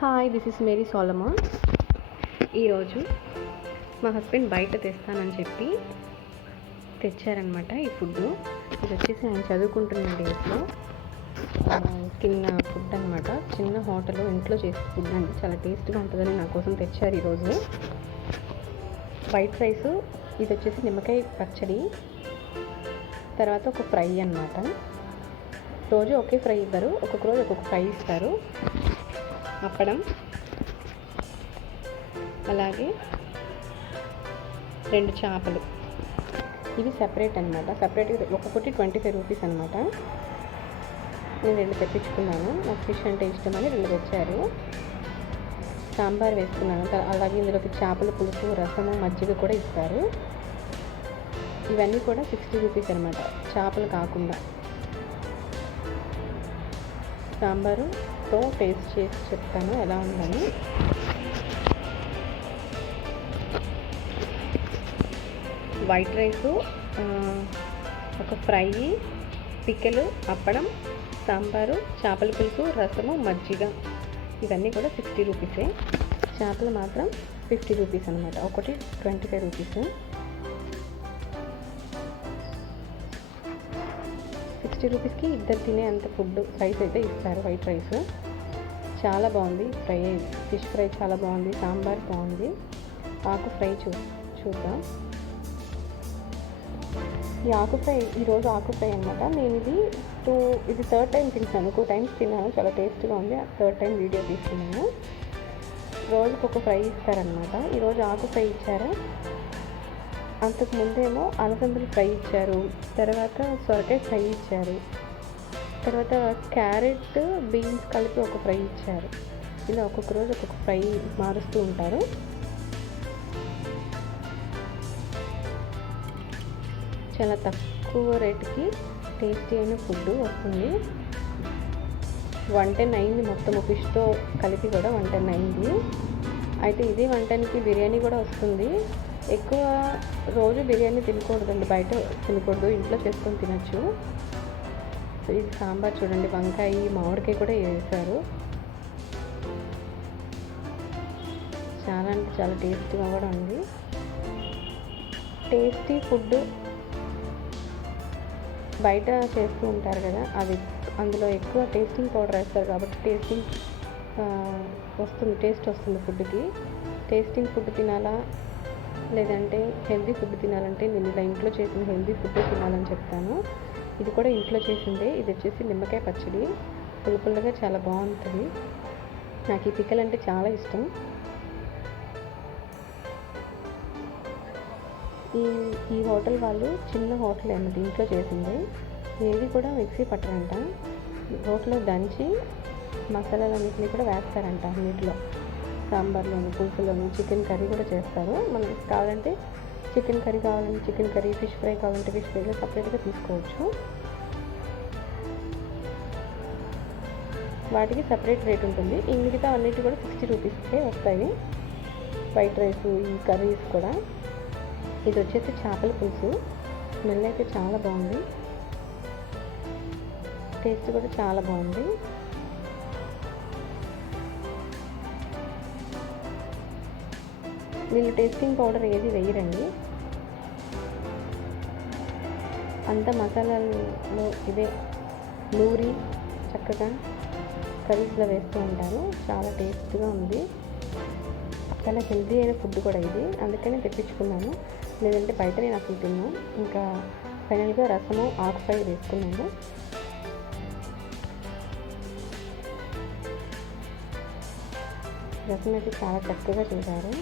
Hi, this is Mary Solomon. ఈరోజు మా husband బయట తెస్తానని చెప్పి తెచ్చారనమాట ఈ ఫుడ్. ఇది వచ్చేసి ఆయన చదువుకుంటున్న డేస్లో తిన్న ఫుడ్ అనమాట. చిన్న హోటల్ ఇంట్లో చేసే ఫుడ్ అండి, చాలా టేస్ట్గా ఉంటుందని నా కోసం తెచ్చారు ఈరోజు. వైట్ రైస్, ఇది వచ్చేసి నిమ్మకాయ పచ్చడి, తర్వాత ఒక ఫ్రై అనమాట. రోజు ఒకే ఫ్రై ఇవ్వరు, ఒక్కొక్క రోజు ఒక్కొక్క ఫ్రై ఇస్తారు. అప్పడం, అలాగే 2 చేపలు, ఇవి సెపరేట్ అనమాట. సెపరేట్గా ఒక్కొక్కటి 25 రూపీస్ అనమాట. నేను 2 తెప్పించుకున్నాను, నాకు ఫిష్ అంటే ఇష్టమని 2 తెచ్చారు. సాంబార్ వేసుకున్నాను, అలాగే ఇందులోకి చేపల పులుసు, రసము, మజ్జిగ కూడా ఇస్తారు. ఇవన్నీ కూడా 60 రూపీస్ అనమాట, చేపలు కాకుండా. సాంబారుతో టేస్ట్ చేసి చెప్తాను ఎలా ఉందని. వైట్ రైసు, ఒక ఫ్రై, పిక్కలు, అప్పడం, సాంబారు, చేపల పులుసు, రసము, మజ్జిగ, ఇవన్నీ కూడా 60 రూపీసే. చేపలు మాత్రం 50 రూపీస్ అనమాట, ఒకటి 25 రూపీస్. 60 రూపీస్కి ఇద్దరు తినే అంత ఫుడ్ రైస్ అయితే ఇస్తారు. వైట్ రైస్ చాలా బాగుంది. ఫ్రై, ఫిష్ ఫ్రై చాలా బాగుంది, సాంబార్ బాగుంది. ఆకు ఫ్రై చూద్దాం. ఈ ఆకు ఫ్రై, ఈరోజు ఆకు ఫ్రై అనమాట. నేను ఇది 3rd టైం తింటాను. 2 టైమ్స్ తిన్నాను, చాలా టేస్ట్గా ఉంది. 3rd టైం వీడియో తీసుకున్నాను. రోజుకి ఒక ఫ్రై ఇస్తారనమాట. ఈరోజు ఆకు ఫ్రై ఇచ్చారు. అంతకు ముందేమో అలసందలు ఫ్రై ఇచ్చారు, తర్వాత సొరకాయ ఫ్రై ఇచ్చారు, తర్వాత క్యారెట్, బీన్స్ కలిపి ఒక ఫ్రై ఇచ్చారు. ఇలా ఒక్కొక్క రోజు ఒక్కొక్క ఫ్రై మారుస్తూ ఉంటారు. చాలా తక్కువ రేటుకి టేస్టీ అయిన ఫుడ్ వస్తుంది. 110 అయింది మొత్తం, ఫిష్తో కలిపి కూడా 110 అయింది. అయితే ఇది 110కి బిర్యానీ కూడా వస్తుంది. ఎక్కువ రోజు బిర్యానీ తినకూడదండి, బయట తినకూడదు, ఇంట్లో చేసుకొని తినచ్చు. సో ఇది సాంబార్ చూడండి, వంకాయ, మామిడికాయ కూడా వేశారు. చాలా అంటే చాలా టేస్టీగా కూడా ఉంది. టేస్టీ ఫుడ్ బయట చేస్తూ ఉంటారు కదా, అది అందులో ఎక్కువ టేస్టింగ్ పౌడర్ వేస్తారు కాబట్టి టేస్ట్ వస్తుంది ఫుడ్కి. టేస్టింగ్ ఫుడ్ తినాలా, లేదంటే హెల్దీ ఫుడ్ తినాలంటే నేను ఇలా ఇంట్లో చేసిన హెల్దీ ఫుడ్ తినాలని చెప్తాను. ఇది కూడా ఇంట్లో చేసిందే. ఇది వచ్చేసి నిమ్మకాయ పచ్చడి, పుల్లగా చాలా బాగుంటుంది. నాకు ఈ పిక్కలు అంటే చాలా ఇష్టం. ఈ హోటల్ వాళ్ళు చిన్న హోటల్ అన్నమాట, ఇంట్లో చేసింది. ఏది కూడా మిక్సీ పట్టరంట, రోట్లో దంచి మసాలాలన్నింటినీ కూడా వేస్తారంట అన్నింటిలో. సాంబార్లోను, పులుసులోను, చికెన్ కర్రీ కూడా చేస్తారు. మనకి కావాలంటే చికెన్ కర్రీ కావాలంటే చికెన్ కర్రీ, ఫిష్ ఫ్రై కావాలంటే ఫిష్ ఫ్రైలో సపరేట్గా తీసుకోవచ్చు. వాటికి సపరేట్ రేట్ ఉంటుంది. ఈ మిగతా అన్నిటి కూడా 60 రూపీస్కే వస్తాయి. వైట్ రైస్, ఈ కర్రీస్ కూడా. ఇది వచ్చేసి చేపల పులుసు, స్మెల్ అయితే చాలా బాగుంది, టేస్ట్ కూడా చాలా బాగుంది. వీళ్ళు టేస్టింగ్ పౌడర్ ఏది వేయరండి, అంత మసాలాలో ఇవే నూరి చక్కగా కర్రీస్లో వేస్తూ ఉంటారు. చాలా టేస్ట్గా ఉంది, చాలా హెల్తీ అయిన ఫుడ్ కూడా ఇది, అందుకనే తెప్పించుకున్నాను. లేదంటే బయట నేను అసలు తిన్నాను. ఇంకా ఫైనల్గా రసము, ఆకు ఫ్రై వేసుకున్నాను. రసం అయితే చాలా చక్కగా చేశారు,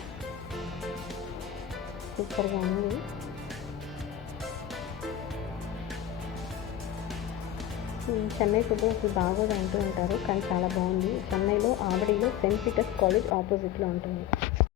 సూపర్గా ఉంది. చెన్నై ఫుడ్ అసలు బాగోదు అంటూ ఉంటారు, కానీ చాలా బాగుంది. చెన్నైలో ఆవడిలో సెయింట్ పీటర్స్ కాలేజ్ ఆపోజిట్లో ఉంటుంది.